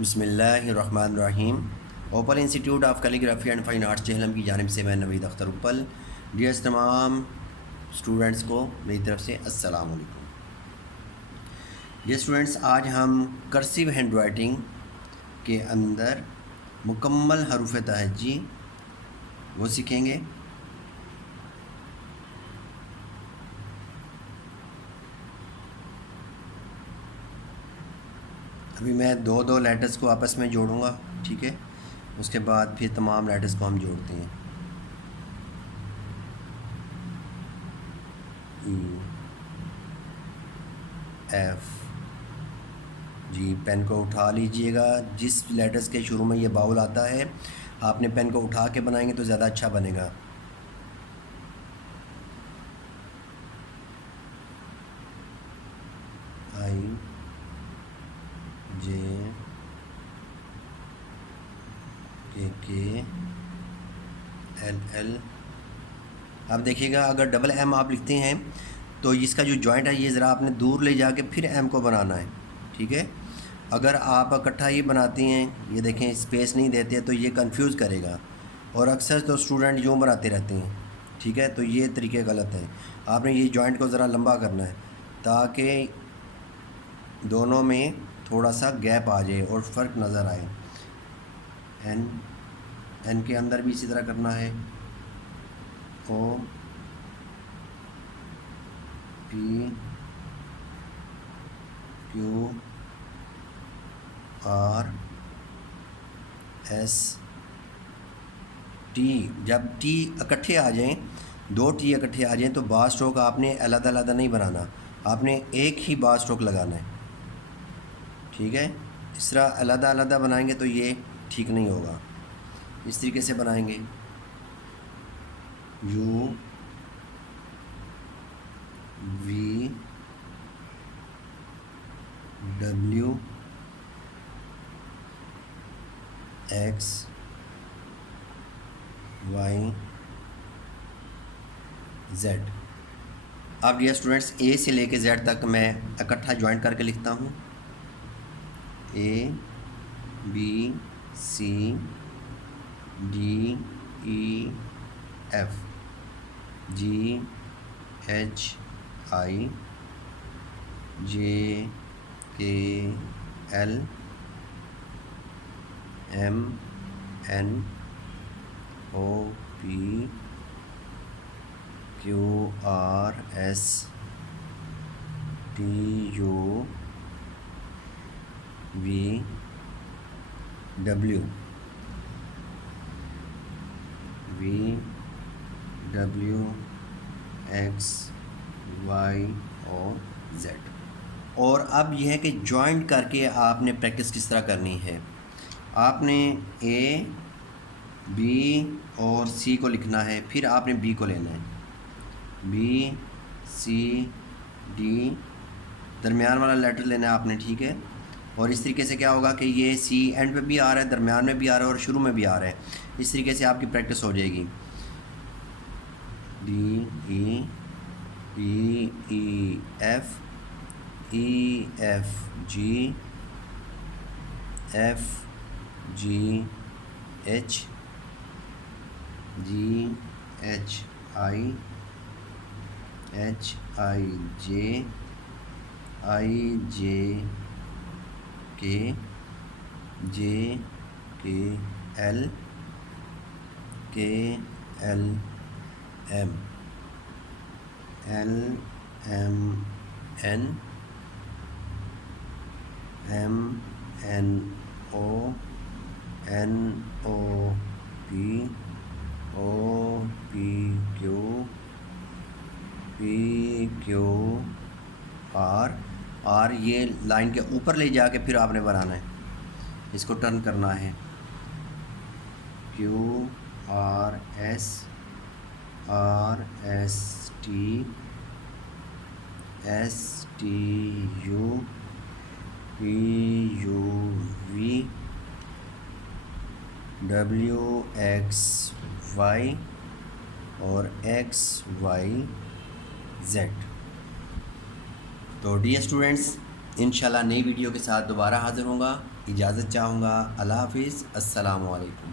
بسم اللہ الرحمن الرحیم۔ Opal institute of calligraphy and fine arts Jhelum کی جانب سے میں نوید اختر اوپل ڈیئرس تمام اسٹوڈنٹس کو میری طرف سے السلام علیکم۔ ڈیئر اسٹوڈنٹس، آج ہم کرسیو ہینڈ رائٹنگ کے اندر مکمل حروف تہجی وہ سیکھیں گے۔ ابھی میں دو لیٹرز کو آپس میں جوڑوں گا، ٹھیک ہے، اس کے بعد پھر تمام لیٹرز کو ہم جوڑتے ہیں۔ ای ایف جی، پین کو اٹھا لیجئے گا۔ جس لیٹرز کے شروع میں یہ باؤل آتا ہے آپ نے پین کو اٹھا کے بنائیں گے تو زیادہ اچھا بنے گا۔ آئی جے کے ایل ایل۔ اب دیکھیے گا، اگر ڈبل ایم آپ لکھتے ہیں تو اس کا جو جوائنٹ ہے یہ ذرا آپ نے دور لے جا کے پھر ایم کو بنانا ہے، ٹھیک ہے۔ اگر آپ اکٹھا یہ بناتی ہیں، یہ دیکھیں اسپیس نہیں دیتے تو یہ کنفیوز کرے گا، اور اکثر تو اسٹوڈنٹ یوں بناتے رہتے ہیں، ٹھیک ہے، تو یہ طریقے غلط ہیں۔ آپ نے یہ جوائنٹ کو ذرا لمبا کرنا ہے تاکہ دونوں میں تھوڑا سا گیپ آ جائے اور فرق نظر آئے۔ این کے اندر بھی اسی طرح کرنا ہے۔ او P Q R S T. جب ٹی اکٹھے آ جائیں، دو ٹی اکٹھے آ جائیں تو بار اسٹروک آپ نے علیحدہ علیحدہ نہیں بنانا، آپ نے ایک ہی بار اسٹروک لگانا ہے، ٹھیک ہے۔ اس طرح علیحدہ علیحدہ بنائیں گے تو یہ ٹھیک نہیں ہوگا۔ اس طریقے سے بنائیں گے، U V W X Y Z. اب یہ اسٹوڈنٹس اے سے لے کے زیڈ تک میں اکٹھا جوائنٹ کر کے لکھتا ہوں۔ A B C D E F G H I J K L M N O P Q R S T U V W X Y اور زیڈ۔ اور اب یہ ہے کہ جوائنٹ کر کے آپ نے پریکٹس کس طرح کرنی ہے۔ آپ نے اے بی اور سی کو لکھنا ہے، پھر آپ نے بی کو لینا ہے، بی سی ڈی، درمیان والا لیٹر لینا ہے آپ نے، ٹھیک ہے۔ اور اس طریقے سے کیا ہوگا کہ یہ سی اینڈ پہ بھی آ رہا ہے، درمیان میں بھی آ رہا ہے اور شروع میں بھی آ رہا ہے۔ اس طریقے سے آپ کی پریکٹس ہو جائے گی۔ D E E E F G F G H I J K L M N O P Q R یہ لائن کے اوپر لے جا کے پھر آپ نے بنانا ہے، اس کو ٹرن کرنا ہے۔ Q R S T U V W X Y اور ایکس وائی زیڈ۔ تو ڈیئر اسٹوڈنٹس، انشاءاللہ نئی ویڈیو کے ساتھ دوبارہ حاضر ہوں گا. اجازت چاہوں گا. اللہ حافظ. السلام علیکم.